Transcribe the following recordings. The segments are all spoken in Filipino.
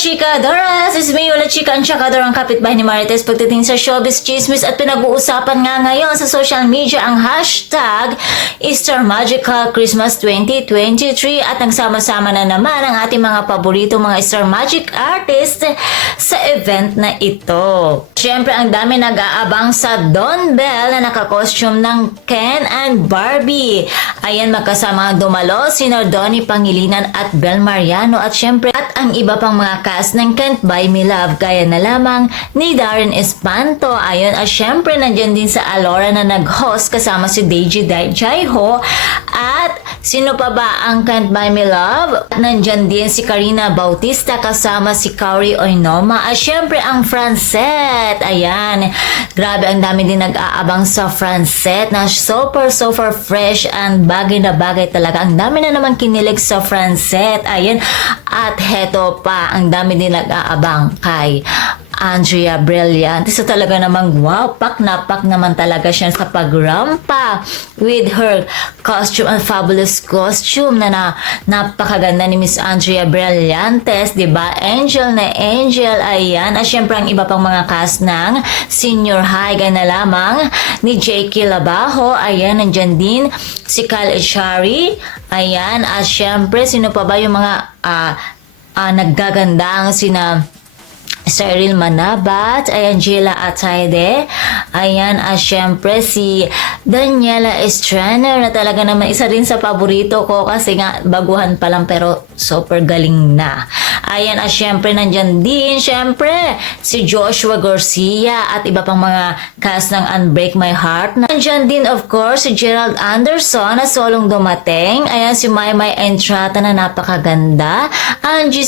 chika, Doras! This is me, wala chika, ang chakador ang kapitbahay ni Marites pagdating sa showbiz chismis at pinag-uusapan nga ngayon sa social media ang hashtag Easter Magical Christmas 2023 at nagsama-sama na naman ang ating mga paborito mga Star Magic artist sa event na ito. Siyempre, ang dami nag-aabang sa Don Bell na nakakostume ng Ken and Barbie. Ayan, magkasama dumalo sina Donnie Pangilinan at Bel Mariano at siyempre at ang iba pang mga cast ng Can't Buy Me Love gaya na lamang ni Darren Espanto. Ayun, at syempre nandyan din sa Alora na nag-host kasama si Deji Jaiho at sino pa ba ang Can't Buy Me Love? Nandyan din si Karina Bautista kasama si Kauri Oinoma at syempre ang Francet. Ayan, grabe ang dami din nag-aabang sa Francet na super fresh and bagay na bagay talaga. Ang dami na naman kinilig sa Francet. Ayan, at heto pa, ang dami din nag-aabang kay Andrea Brilliant. So talaga namang wow, pak naman talaga siya sa pagrampa with her costume, and fabulous costume na napakaganda ni Miss Andrea Brillantes, diba? Angel na angel, ayan. At syempre ang iba pang mga cast ng senior high, gana lamang ni J.K. Labajo, ayan, nandyan din si Kyle Echari, ayan. At syempre, sino pa ba yung mga naggagandang sina Cyril Manabat, ayan, Gila Atayde, ayan, at syempre si Daniela Estrana na talaga naman isa rin sa paborito ko kasi nga baguhan pa lang pero super galing na. Ayan, at syempre nandyan din syempre si Joshua Garcia at iba pang mga cast ng Unbreak My Heart. Nandyan din of course si Gerald Anderson na solong dumating. Ayan, si Maymay Entrata na napakaganda. Angie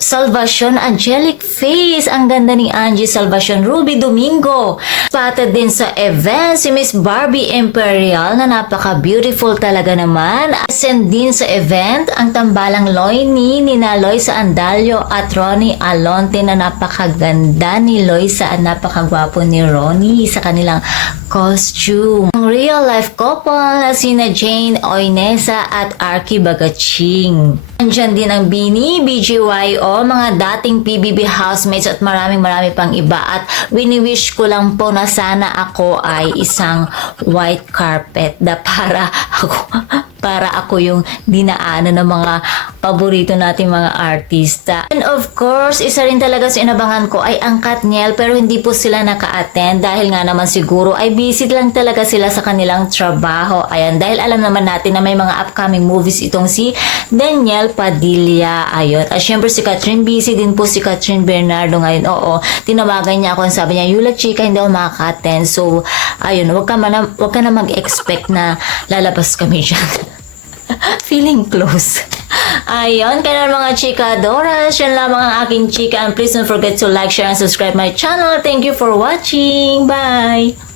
Salvacion, Angelic Face, ang ganda ni Angie Salvacion. Ruby Domingo. Spotted din sa event si Miss Barbie Imperial na napaka-beautiful talaga naman. Ascend din sa event ang tambalang Loyni ni Loisa Andalio at Ronnie Alonte na napakaganda ni Loisa at napakagwapo ni Ronnie sa kanilang costume. Ang real life couple na sina Jane Oinesa at Arky Bagaching. Andyan din ang Bini, BGYO, mga dating PBB housemates at maraming pang iba. At wini-wish ko lang po na sana ako ay isang white carpet na para ako yung dinaanan ng mga paborito nating mga artista. And of course, isa rin talaga sa inabangan ko ay ang Katniel pero hindi po sila naka-attend dahil nga naman siguro ay busy lang talaga sila sa kanilang trabaho. Ayan, dahil alam naman natin na may mga upcoming movies itong si Daniel Padilla. Ayun. At syempre si Catherine, busy din po si Catherine Bernardo ngayon. Oo, tinawagan niya ako and sabi niya, Yula Chika, hindi ako makaka-attend. So, ayun, wag ka na mag-expect na lalabas kami dyan. Feeling close. Ayun, kaya mga chika Doras, yan lamang ang aking chika and please don't forget to like, share, and subscribe my channel. Thank you for watching. Bye!